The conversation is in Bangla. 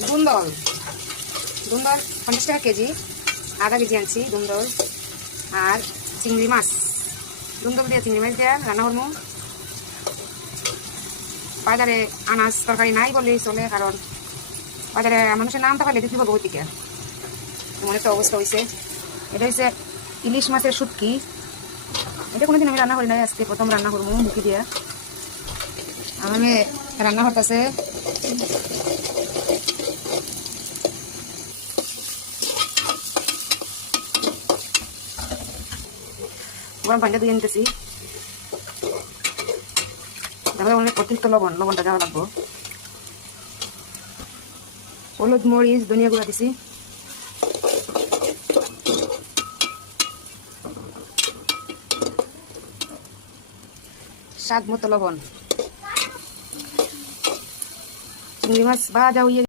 দুন্দল দুন্দল 50 টাকা কেজি, আধা কেজি আনছি দুন্দল। আর চিংড়ি মাছ, দুন্দল দিয়ে চিংড়ি মাছ দিয়ে রান্না করবো। বাজারে আনাজ তরকারি নাই বললেই চলে, কারণ বাজারে মানুষের নাম থাকলে দিতে হবে ওইদিকে। এমন একটা অবস্থা হয়েছে। এটা হচ্ছে ইলিশ মাছের শুটকি। এটা কোনোদিন আমি রান্না করি নাই, আজকে প্রথম রান্না করবো মুখি দিয়া। আমার মেয়ে রান্না করতেছে। গরম পানিটা দিয়ে নিতেছি। তারপরে অনেক অতিরিক্ত লবণটা দেওয়া লাগবো। হলুদ, মরিচ, ধনিয়া গুঁড়া দিছি। স্বাদ মতো লবণ। চিংড়ি মাছ ভাজা হইয়ে